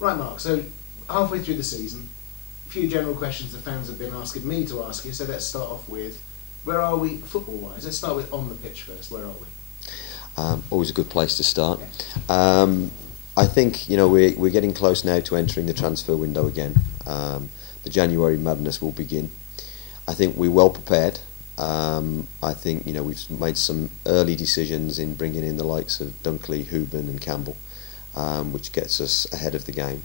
Right, Mark, so halfway through the season, a few general questions the fans have been asking me to ask you, so let's start off with, where are we football-wise? Let's start with on the pitch first, where are we? Always a good place to start. Yeah. I think we're getting close now to entering the transfer window again. The January madness will begin. I think we're well prepared. I think we've made some early decisions in bringing in the likes of Dunkley, Hooban, and Campbell, which gets us ahead of the game.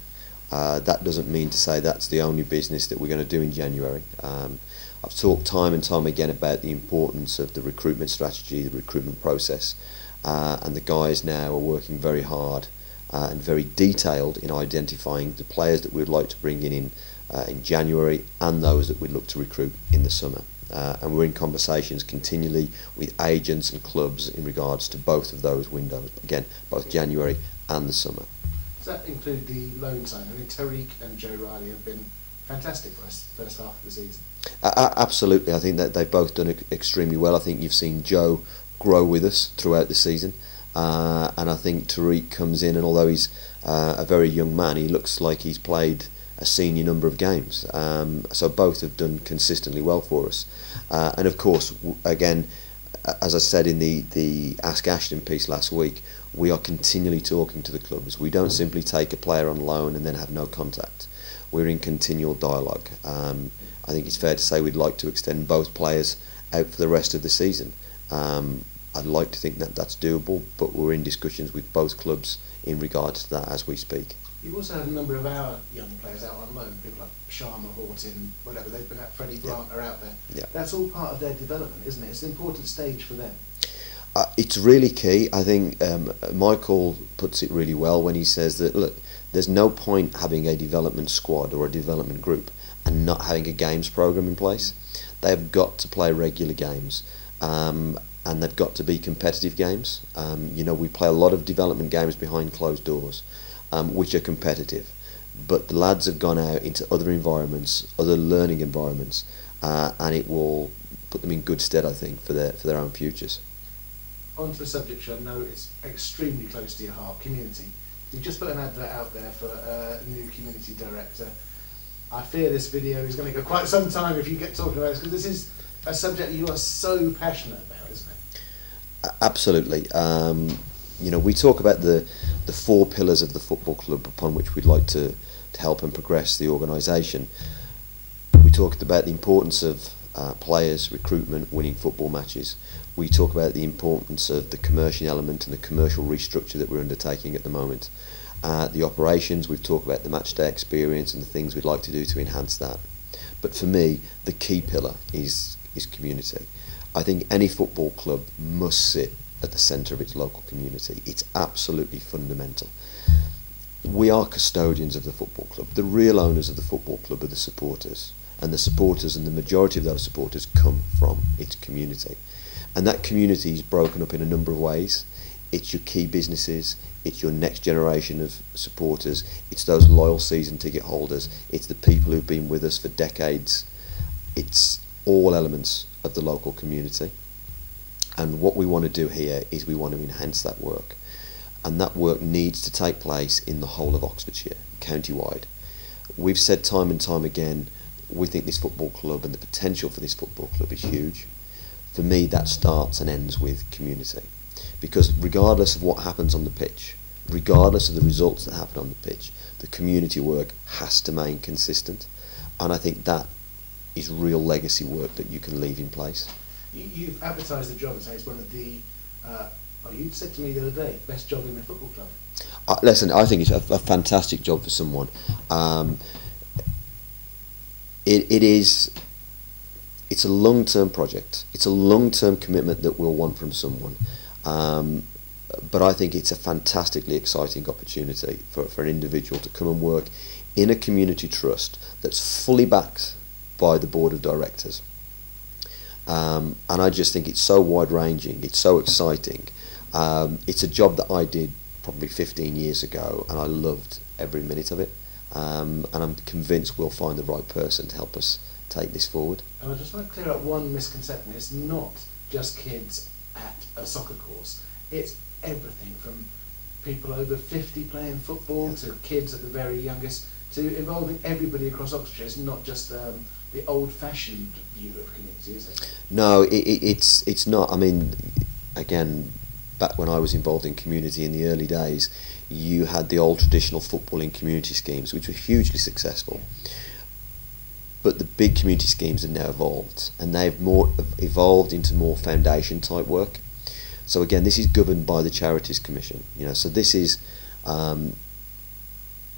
That doesn't mean to say that's the only business that we're going to do in January. I've talked time and time again about the importance of the recruitment strategy, the recruitment process, and the guys now are working very hard and very detailed in identifying the players that we'd like to bring in January and those that we'd look to recruit in the summer. And we're in conversations continually with agents and clubs in regards to both of those windows, again, both January and the summer. Does that include the loan signing? I mean, Tariq and Joe Riley have been fantastic for us the first half of the season. Absolutely, I think that they've both done extremely well. I think you've seen Joe grow with us throughout the season, and I think Tariq comes in, and although he's a very young man, he looks like he's played a senior number of games. So both have done consistently well for us, and of course, again, as I said in the Ask Ashton piece last week, we are continually talking to the clubs. We don't simply take a player on loan and then have no contact. We're in continual dialogue. I think it's fair to say we'd like to extend both players out for the rest of the season. I'd like to think that that's doable, but we're in discussions with both clubs in regards to that as we speak. You've also had a number of our young players out on loan, people like Sharma, Horton, whatever, they've been at Freddie Grant are out there. Yeah. That's all part of their development, isn't it? It's an important stage for them. It's really key. I think Michael puts it really well when he says that, look, there's no point having a development squad or a development group and not having a games program in place. They've got to play regular games, and they've got to be competitive games. We play a lot of development games behind closed doors, which are competitive, but the lads have gone out into other environments, other learning environments, and it will put them in good stead, I think, for their own futures. On to the subject, which I know is extremely close to your heart, community. You've just put an advert out there for a new community director. I fear this video is going to go quite some time if you get talking about this, because this is a subject you are so passionate about, isn't it? Absolutely. We talk about the 4 pillars of the football club upon which we'd like to help and progress the organisation. We talked about the importance of players, recruitment, winning football matches. We talk about the importance of the commercial element and the commercial restructure that we're undertaking at the moment. The operations, we've talked about the match day experience and the things we'd like to do to enhance that. But for me, the key pillar is community. I think any football club must sit at the centre of its local community. It's absolutely fundamental. We are custodians of the football club. The real owners of the football club are the supporters, and the supporters and the majority of those supporters come from its community. And that community is broken up in a number of ways. It's your key businesses, it's your next generation of supporters, it's those loyal season ticket holders, it's the people who've been with us for decades. It's all elements of the local community. And what we want to do here is we want to enhance that work. And that work needs to take place in the whole of Oxfordshire, county-wide. We've said time and time again, we think this football club and the potential for this football club is huge. For me, that starts and ends with community. Because regardless of what happens on the pitch, regardless of the results that happen on the pitch, the community work has to remain consistent. And I think that is real legacy work that you can leave in place. You've advertised the job and say it's one of the, you said to me the other day, best job in the football club. Listen, I think it's a fantastic job for someone. It's a long-term project. It's a long-term commitment that we'll want from someone. But I think it's a fantastically exciting opportunity for an individual to come and work in a community trust that's fully backed by the board of directors. And I just think it's so wide-ranging, it's so exciting. It's a job that I did probably 15 years ago, and I loved every minute of it. And I'm convinced we'll find the right person to help us take this forward. And I just want to clear up one misconception. It's not just kids at a soccer course. It's everything from people over 50 playing football, to kids at the very youngest, to involving everybody across Oxfordshire. It's not just the old-fashioned view of community, is it? No, it's not. I mean, again, back when I was involved in community in the early days, you had the old traditional footballing community schemes, which were hugely successful. But the big community schemes have now evolved, and they've more evolved into more foundation type work. So again, this is governed by the Charities Commission. So this is an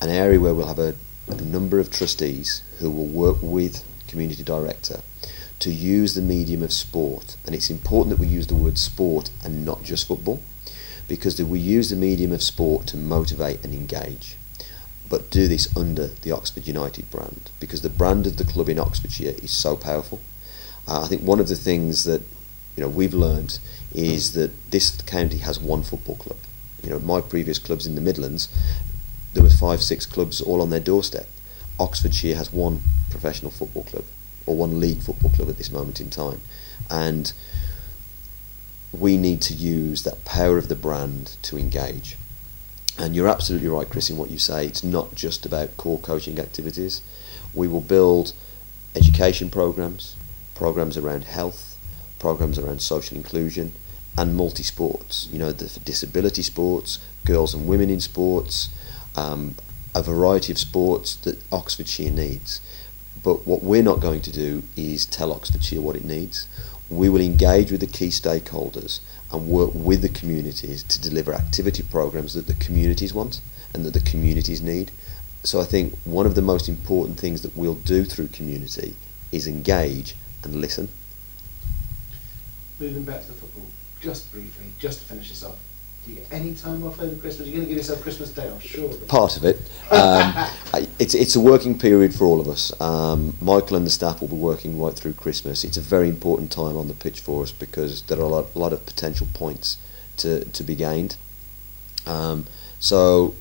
area where we'll have a number of trustees who will work with community director to use the medium of sport. And it's important that we use the word sport and not just football, because we use the medium of sport to motivate and engage, but do this under the Oxford United brand, because the brand of the club in Oxfordshire is so powerful. I think one of the things that we've learned is that this county has one football club. My previous clubs in the Midlands, there were 5-6 clubs all on their doorstep. Oxfordshire has one professional football club, or one league football club at this moment in time, and we need to use that power of the brand to engage. And you're absolutely right, Chris, in what you say. It's not just about core coaching activities. We will build education programs around health, programs around social inclusion, and multi-sports. The disability sports, girls and women in sports, a variety of sports that Oxfordshire needs. But what we're not going to do is tell Oxfordshire what it needs. We will engage with the key stakeholders and work with the communities to deliver activity programs that the communities want and that the communities need. So I think one of the most important things that we'll do through community is engage and listen. Moving back to the football, just briefly, just to finish this off, do you get any time off over Christmas? You're going to give yourself Christmas Day off, surely? Part of it. It's a working period for all of us. Michael and the staff will be working right through Christmas. It's a very important time on the pitch for us because there are a lot of potential points to be gained. So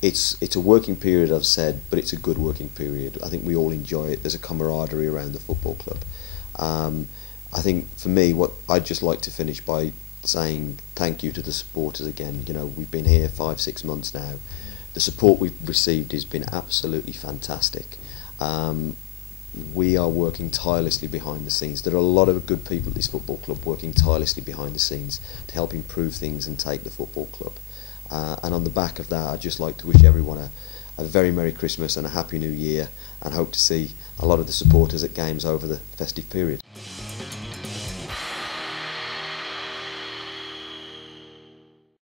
it's a working period, I've said, but it's a good working period. I think we all enjoy it. There's a camaraderie around the football club. I think for me, what I'd just like to finish by saying thank you to the supporters again. We've been here 5-6 months now. The support we've received has been absolutely fantastic. We are working tirelessly behind the scenes. There are a lot of good people at this football club working tirelessly behind the scenes to help improve things and take the football club. And on the back of that, I'd just like to wish everyone a very Merry Christmas and a Happy New Year, and hope to see a lot of the supporters at games over the festive period.